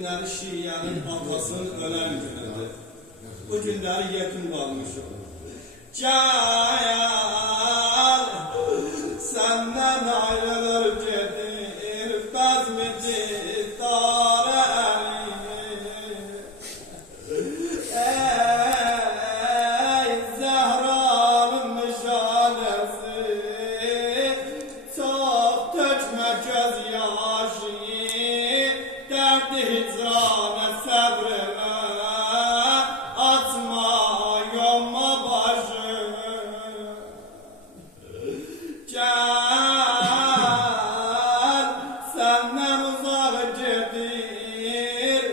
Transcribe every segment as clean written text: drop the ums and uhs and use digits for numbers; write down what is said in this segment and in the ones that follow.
günləri Şiiyyənin atasının ölən günüdür. Bu günləri yetim qalmışım. Gel, senden ayrılır gedir, bezmedi dare ey Zehra'nın meşalesi, çok tökme göz yaşı, derdi hicrana sabrına, atma yomma başı. Gel, senden uzak gedir,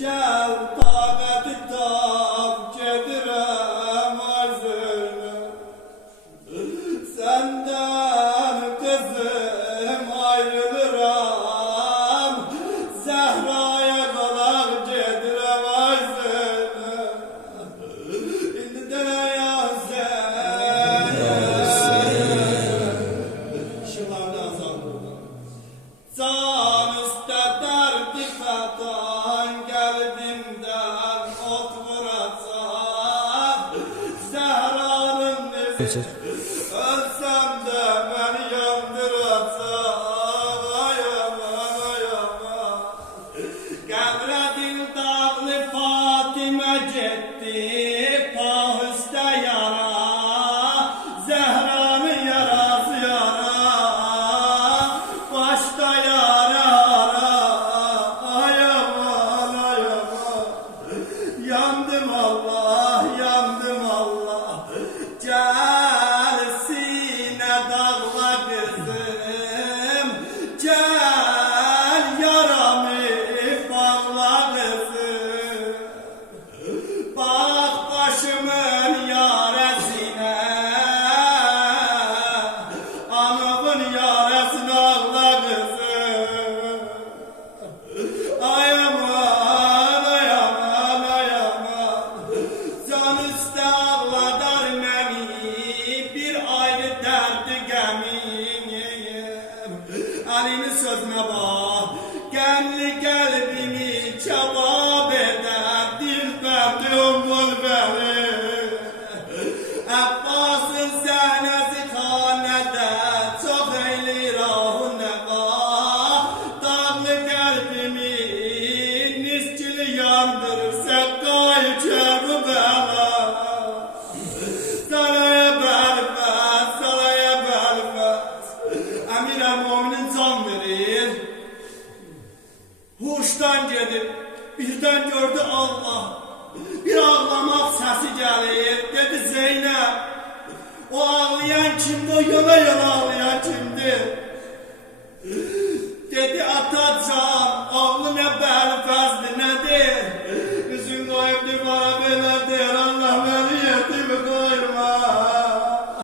gel taqəti tap gedirəm arzını. Senden kızım ayrılıram, Zehra'ya qalaq gedirəm arzını. İndi dənə can üstə dərdi fədan, qəlbimdən ot vuracaq. Zehra'nın nefsi ölsəm də məni yandıracaq. Ay aman, ay aman. Qəbrə dil dağlı Fatimə getdi, pahüstə yara, Zehra'nın yarası yara, başda yara ara. Ay aman, ay aman. Yandım Allah, yandım Allah. Gel sinə dağla kızım, gel yaramı bağla kızım. Bak başımın yaresine, anamın yaresine ağla kızım. Ay aman, ay aman, ay aman. Can üstə ağladar məni, bir ayrı dərdi qəmiyim. Əlini sözünə bax, qəmli qəlbimi kebab edər, dilbəndi umbul bəli. Əbbasın səhnəsi xanədə, çox eylir ahun nəqa, dağlı qəlbimi niskili yandırır, səqqay kəbi bəla. Saraya bəlbət, saraya bəlbət, Əmirəm mominin can verir. Huşdan gedib, birdən gördü Allah, bir ağlamaq səsi gəlir. Dedi Zeynəb, o ağlayan kimdir, o yola yola ağlayan